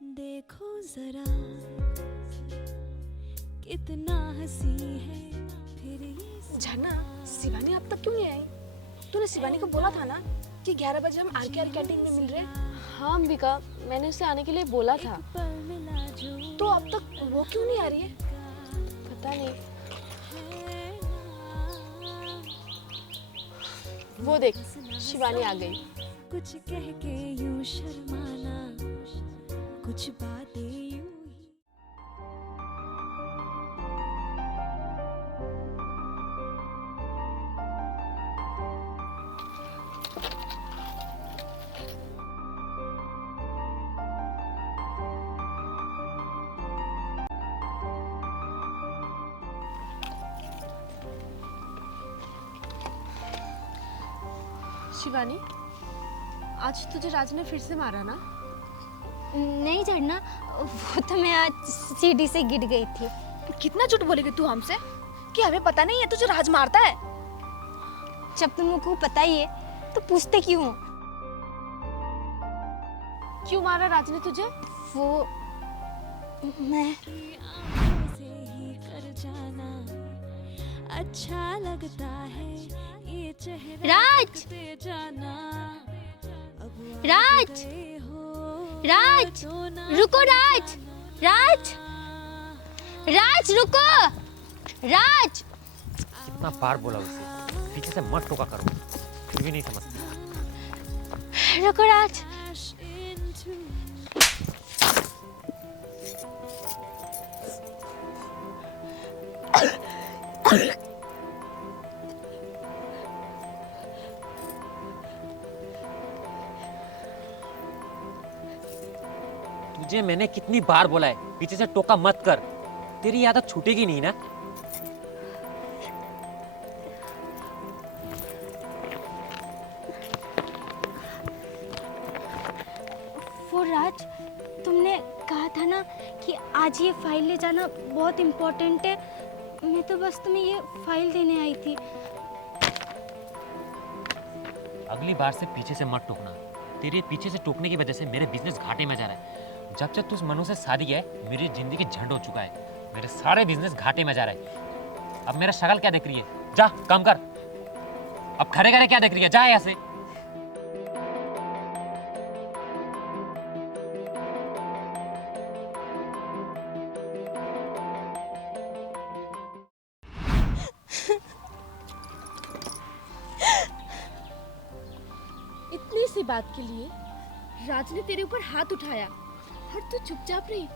देखो जरा कितना हंसी है फिर ये झरना, शिवानी अब तक क्यों नहीं आई? तूने शिवानी को बोला था ना कि 11 बजे हम आरकेआर कैंटीन में मिल रहे हैं। हाँ अंबिका, मैंने उसे आने के लिए बोला था। पल मिला जो तो अब तक वो क्यों नहीं आ रही है? पता नहीं। वो देख, शिवानी आ गई। कुछ कह के यूं शर्माना, कुछ बातें यूं ही। शिवानी, आज तुझे राज ने फिर से मारा ना? नहीं झरना, वो तो मैं आज सीढ़ी से गिर गई थी। कितना झूठ बोलेगी तू हमसे कि हमें पता नहीं है तुझे राज मारता है? जब तुम लोग को पता ही है तो पूछते क्यों? क्यों मारा राज ने तुझे? वो मैं आंखों से ही कर जाना अच्छा लगता है ये चेहरा राज! देखते जाना। अब राज! गए हो राज! तो ना रुको राज! राज! राज रुको! राज! कितना बार बोला उसे पीछे से मत टोका करो, फिर भी नहीं समझती। रुको राज! crash into तुझे मैंने कितनी बार बोला है पीछे से टोका मत कर, तेरी आदत छूटेगी नहीं ना। वो राज, तुमने कहा था ना कि आज ये फाइल ले जाना बहुत इम्पोर्टेंट है। मैं तो बस तुम्हें ये फाइल देने आई थी। अगली बार से पीछे से मत टोकना, तेरे पीछे से टोकने की वजह से मेरे बिजनेस घाटे में जा रहा है। जब से तू उस मनु से शादी किया है मेरी जिंदगी झंड हो चुका है, मेरे सारे बिजनेस घाटे में जा रहा है। अब मेरा शक्ल क्या देख रही है? जा काम कर। अब खड़े खड़े क्या देख रही है? जा यहाँ से। इतनी सी बात के लिए राज ने तेरे ऊपर हाथ उठाया और तू चुपचाप रही।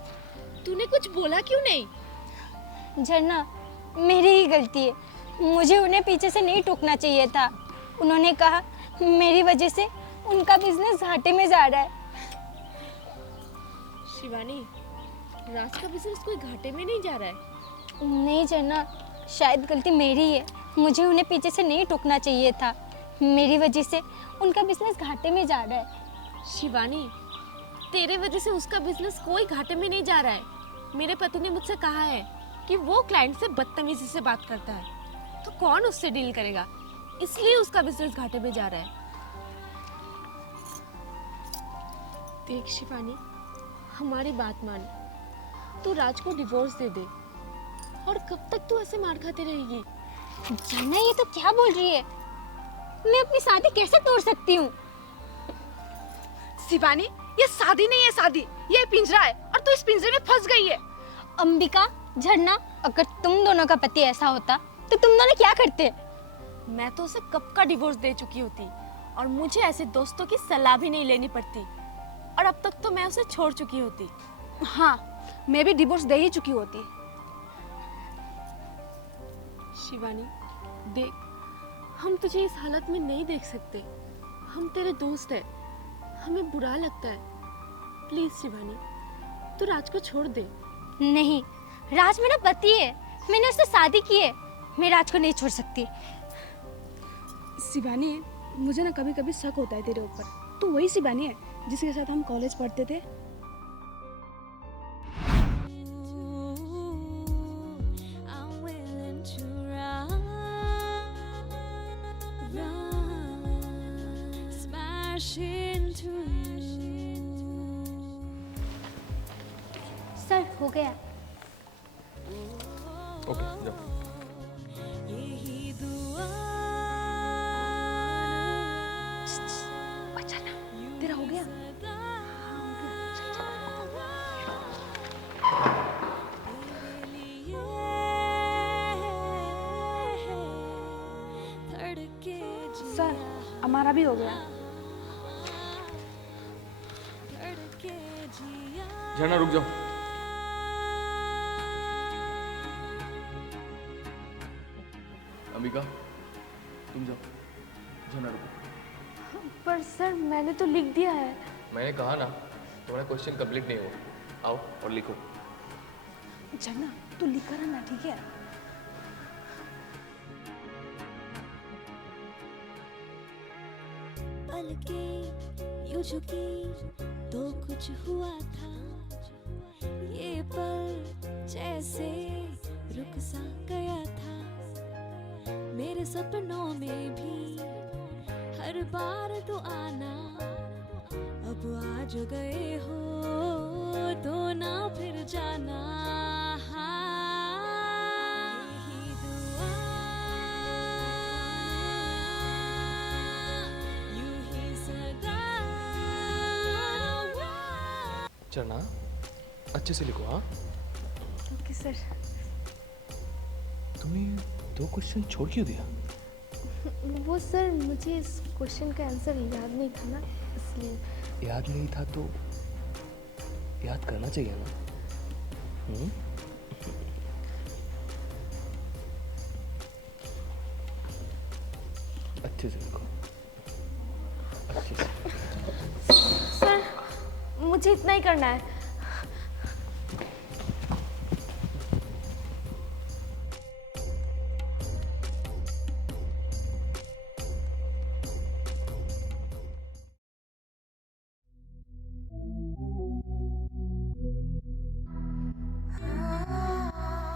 तूने कुछ बोला क्यों नहीं? झरना, मेरी ही गलती है। मुझे उन्हें पीछे से नहीं टोकना चाहिए था। उन्होंने कहा मेरी वजह से उनका बिजनेस घाटे में जा रहा है। शिवानी, राज का बिजनेस कोई घाटे में नहीं जा रहा है। नहीं झरना, शायद गलती मेरी है। मुझे उन्हें पीछे से नहीं टोकना चाहिए था। मेरी वजह से उनका बिजनेस घाटे में जा रहा है। शिवानी, तेरे वजह से उसका बिजनेस कोई घाटे में नहीं जा रहा है। मेरे पति ने मुझसे कहा है कि वो क्लाइंट से बदतमीजी से बात करता है, तो कौन उससे डील करेगा? इसलिए उसका बिजनेस घाटे में जा रहा है। देख शिवानी, हमारी बात मान, तू राज को डिवोर्स दे दे। और कब तक तू ऐसे मार खाते रहेगी? झरना, ये तो क्या बोल रही है? मैं अपनी शादी कैसे तोड़ सकती हूँ? शिवानी, ये शादी नहीं है, शादी ये पिंजरा है और तू इस पिंजरे में फंस गई है। अंबिका, झरना, अगर तुम दोनों का पति ऐसा होता तो तुम दोनों क्या करते? मैं तो उसे कब का डिवोर्स दे चुकी होती और मुझे ऐसे दोस्तों की सलाह भी नहीं लेनी पड़ती, और अब तक तो मैं उसे छोड़ चुकी होती। हाँ, मैं भी डिवोर्स दे ही चुकी होती। शिवानी देख, हम तुझे इस हालत में नहीं देख सकते। हम तेरे दोस्त हैं, हमें बुरा लगता है। प्लीज शिवानी, तू राज को छोड़ दे। नहीं, राज मेरा पति है। मैंने उससे शादी की है। मैं राज को नहीं छोड़ सकती। शिवानी, मुझे ना कभी कभी शक होता है तेरे ऊपर। तू वही शिवानी है जिसके साथ हम कॉलेज पढ़ते थे। I'm willing to run, smash into you. Sir हो गया। ओके जाओ। यही दुआ अच्छा ना, तेरा हो गया। धड़के सर हमारा भी हो गया। धड़के जिया झरना रुक जाओ। अंबिका तुम जाओ, झरना रुको। पर सर मैंने तो लिख दिया है। मैंने कहा ना तुम्हारा क्वेश्चन कंप्लीट नहीं हुआ, आओ और लिखो। झरना तू लिख कर आना, ठीक है? पलके यूं झुकी तो कुछ हुआ था, ये पल जैसे रुक सा गया था। मेरे सपनों में भी हर बार तो आना, अब आज गए हो तो ना फिर जाना। यही दुआ यूं ही सदा। झरना अच्छे से लिखो। हाँ ओके सर। तुमने 2 क्वेश्चन छोड़ क्यों दिया? वो सर मुझे इस क्वेश्चन का आंसर याद नहीं था ना, इसलिए। याद नहीं था तो याद करना चाहिए ना। अच्छे से लिखो, अच्छे से। सर मुझे इतना ही करना है।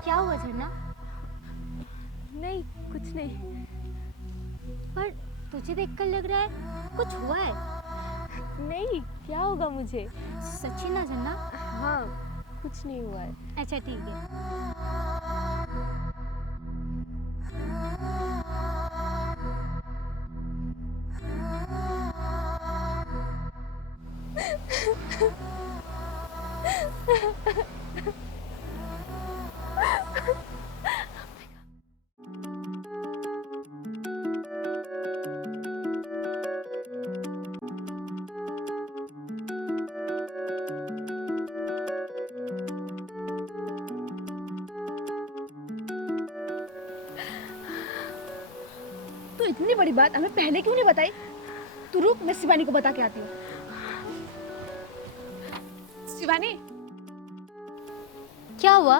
क्या हुआ झरना? नहीं कुछ नहीं। पर तुझे देखकर लग रहा है कुछ हुआ है। नहीं क्या होगा मुझे? सच्ची ना झरना? हाँ कुछ नहीं हुआ है। अच्छा ठीक है। तो इतनी बड़ी बात हमें पहले क्यों नहीं बताई? तू रुक, मैं शिवानी को बता के आती हूँ। शिवानी क्या हुआ?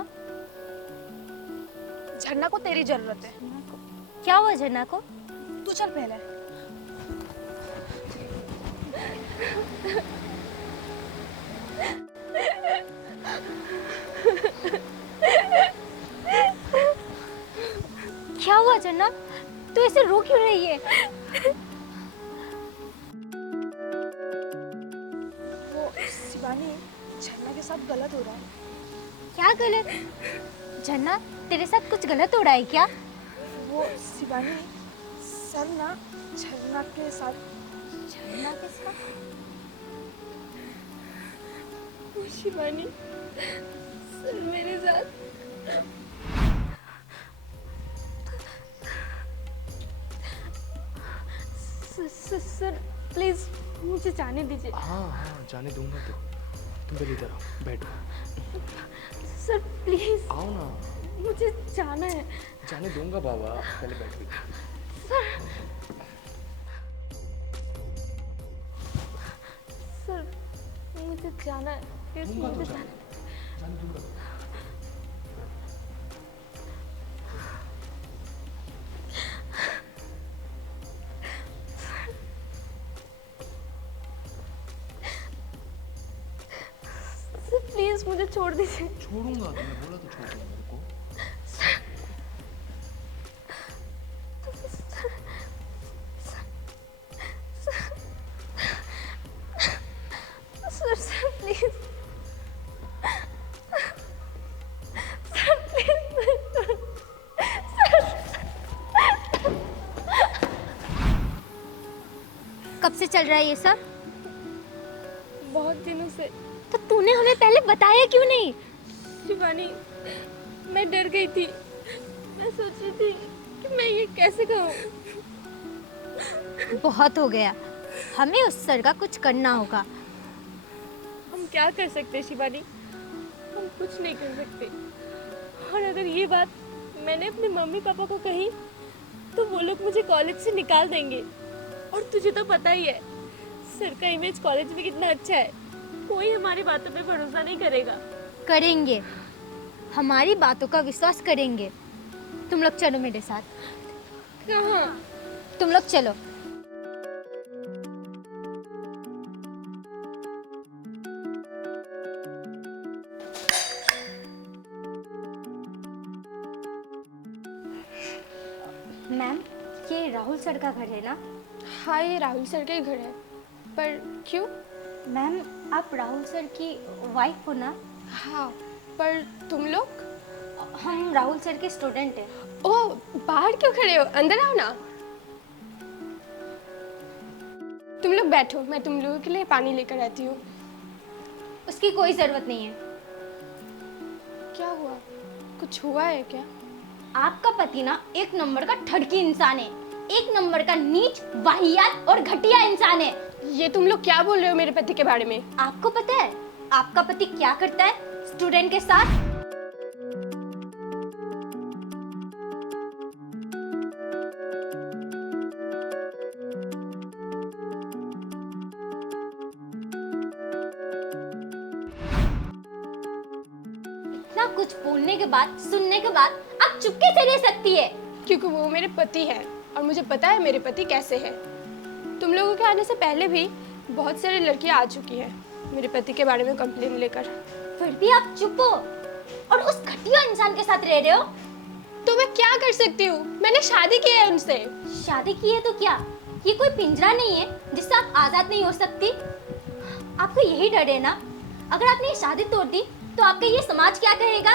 झरना को तेरी जरूरत है। क्या हुआ झरना को? तू चल पहले। क्या हुआ झरना? तू ऐसे रो क्यों रही है? वो शिवानी झरना के साथ गलत हो रहा है। क्या गलत? झरना तेरे साथ कुछ गलत हो रहा है क्या? वो शिवानी सर ना झरना के साथ। झरना के साथ? वो शिवानी सर मेरे साथ। सर प्लीज मुझे जाने दीजिए। हाँ हाँ जाने दूंगा। तो तुम पहले इधर आओ, बैठो। सर प्लीज आओ ना। मुझे जाना है। जाने दूंगा बाबा, पहले बैठो। सर मुझे जाना है, प्लीज दूंगा तो मुझे जाने, जाने दूंगा। सर प्लीज मुझे छोड़ दीजिए। छोड़ूंगा, तुमने बोला तो छोड़ दूंगा। रुको। Sir please. चल रहा है ये सब? बहुत दिनों से। तो तूने हमें पहले बताया क्यों नहीं? शिवानी, मैं डर गई थी। मैं सोच रही थी कि मैं ये कैसे कहूँ। बहुत हो गया, हमें उस सर का कुछ करना होगा। हम क्या कर सकते शिवानी? हम कुछ नहीं कर सकते। और अगर ये बात मैंने अपने मम्मी पापा को कही तो वो लोग मुझे कॉलेज से निकाल देंगे। और तुझे तो पता ही है सर का इमेज कॉलेज में कितना अच्छा है। कोई हमारी बातों पे भरोसा नहीं करेगा। करेंगे, हमारी बातों का विश्वास करेंगे। तुम लोग चलो मेरे साथ। कहाँ? तुम लोग चलो। मैम, ये राहुल सर का घर है ना? हाँ, ये राहुल सर का ही घर है। पर क्यों? मैम, आप राहुल सर की वाइफ हो ना? हाँ, पर तुम लोग? हम राहुल सर के स्टूडेंट हैं। ओह, बाहर क्यों खड़े हो? अंदर आओ ना। तुम लोग बैठो, मैं तुम लोगों के लिए पानी लेकर आती हूँ। उसकी कोई ज़रूरत नहीं है। क्या हुआ? कुछ हुआ है क्या? आपका पति ना एक नंबर का ठड़की इंसान है, एक नंबर का नीच, वाहियात और घटिया इंसान है। ये तुम लोग क्या बोल रहे हो मेरे पति के बारे में? आपको पता है आपका पति क्या करता है स्टूडेंट के साथ? इतना कुछ बोलने के बाद, सुनने के बाद आप चुपके से रह सकती है? क्योंकि वो मेरे पति हैं और मुझे पता है मेरे पति कैसे हैं। तुम लोगों के आने से पहले भी बहुत सारी लड़कियां आ चुकी हैं मेरे पति के बारे में कंप्लेन लेकर। फिर भी आप चुप हो और उस घटिया इंसान के साथ रह रहे हो। तो मैं क्या कर सकती हूँ? मैंने शादी की है उनसे। शादी की है तो क्या? ये कोई पिंजरा नहीं है जिससे आप आजाद नहीं हो सकती। आपको यही डर है ना? अगर आपने ये शादी तोड़ दी तो आपका ये समाज क्या कहेगा?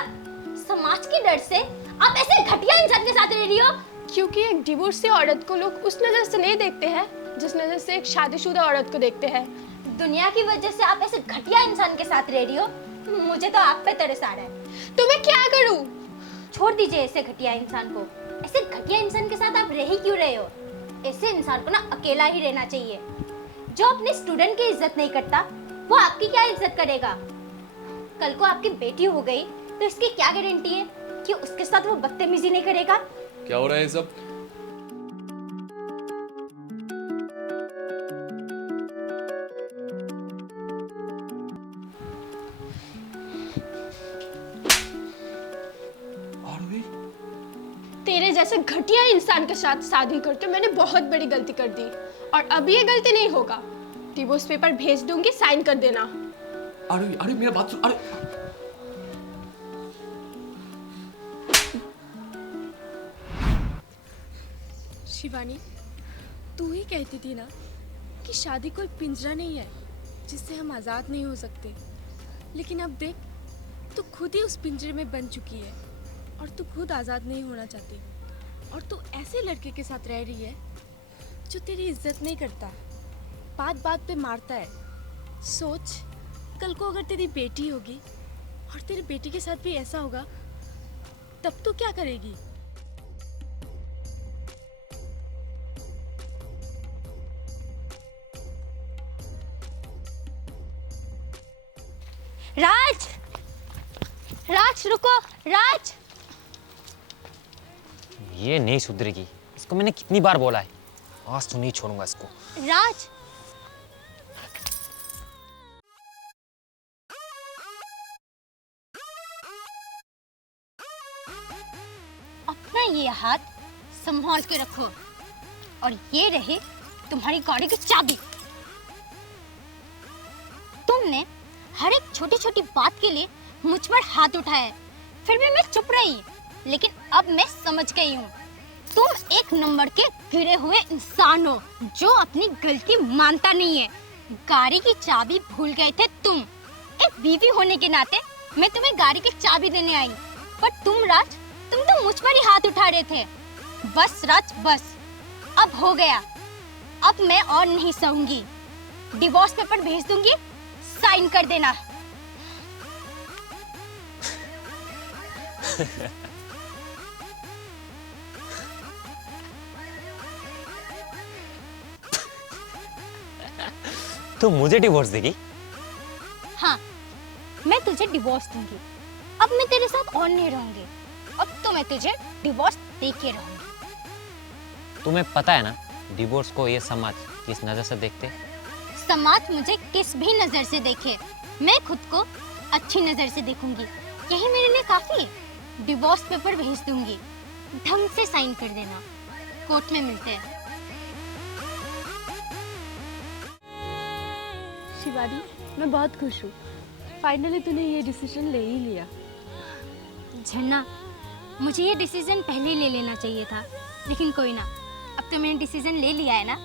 समाज के डर से आप ऐसे घटिया इंसान के साथ रह रही हो। क्योंकि एक डिवोर्सी औरत को लोग उस नजर से नहीं देखते हैं जिस नजर से एक शादीशुदा औरत को देखते हैं। दुनिया की वजह से आप ऐसे घटिया इंसान के साथ रह रही हो। मुझे तो आप पे तरस आ रहा है। तो मैं क्या करूं? छोड़ दीजिए ऐसे घटिया इंसान को। ऐसे घटिया इंसान के साथ आप रह ही क्यों रहे हो? ऐसे इंसान को ना अकेला ही रहना चाहिए। जो अपने स्टूडेंट की इज्जत नहीं करता वो आपकी क्या इज्जत करेगा? कल को आपकी बेटी हो गई तो इसकी क्या गारंटी है कि उसके साथ वो बदतमीजी नहीं करेगा? क्या हो रहा है ये सब? तेरे जैसे घटिया इंसान के साथ शादी करके मैंने बहुत बड़ी गलती कर दी और अब ये गलती नहीं होगा। डिवोर्स पेपर भेज दूंगी, साइन कर देना। अरे अरे मेरा बात सुन। अरे शिवानी, तू ही कहती थी ना कि शादी कोई पिंजरा नहीं है जिससे हम आज़ाद नहीं हो सकते। लेकिन अब देख, तू खुद ही उस पिंजरे में बन चुकी है और तू खुद आज़ाद नहीं होना चाहती। और तू ऐसे लड़के के साथ रह रही है जो तेरी इज्जत नहीं करता, बात बात पे मारता है। सोच, कल को अगर तेरी बेटी होगी और तेरी बेटी के साथ भी ऐसा होगा तब तू क्या करेगी? राज, राज रुको, राज। ये नहीं सुधरेगी। इसको मैंने कितनी बार बोला है, आज तो नहीं छोड़ूंगा इसको। राज, अपना ये हाथ संभाल के रखो और ये रहे तुम्हारी गाड़ी की चाबी। तुमने हर एक छोटी छोटी बात के लिए मुझ पर हाथ उठाया, फिर भी मैं चुप रही। लेकिन अब मैं समझ गई हूँ, तुम एक नंबर के गिरे हुए इंसान हो जो अपनी गलती मानता नहीं है। गाड़ी की चाबी भूल गए थे तुम। एक बीवी होने के नाते मैं तुम्हें गाड़ी की चाबी देने आई, पर तुम राज, तुम तो मुझ पर ही हाथ उठा रहे थे। बस राज, बस, अब हो गया। अब मैं और नहीं सहूंगी। डिवोर्स पेपर भेज दूंगी, साइन कर देना। तो मुझे डिवोर्स देगी? हाँ, मैं तुझे डिवोर्स दूंगी। अब मैं तेरे साथ और नहीं रहूंगी। अब तो मैं तुझे डिवोर्स दे के रहूंगी। तुम्हें पता है ना डिवोर्स को ये समाज किस नजर से देखते? समाज मुझे किस भी नजर से देखे, मैं खुद को अच्छी नजर से देखूंगी। यही मेरे लिए काफी है। डिवोर्स पेपर भेज दूंगी, ढंग से साइन कर देना। कोर्ट में मिलते हैं। शिवानी, मैं बहुत खुश हूँ। फाइनली तूने ये डिसीजन ले ही लिया। झरना, मुझे ये डिसीजन पहले ले लेना चाहिए था, लेकिन कोई ना, अब तो मैंने डिसीजन ले लिया है ना,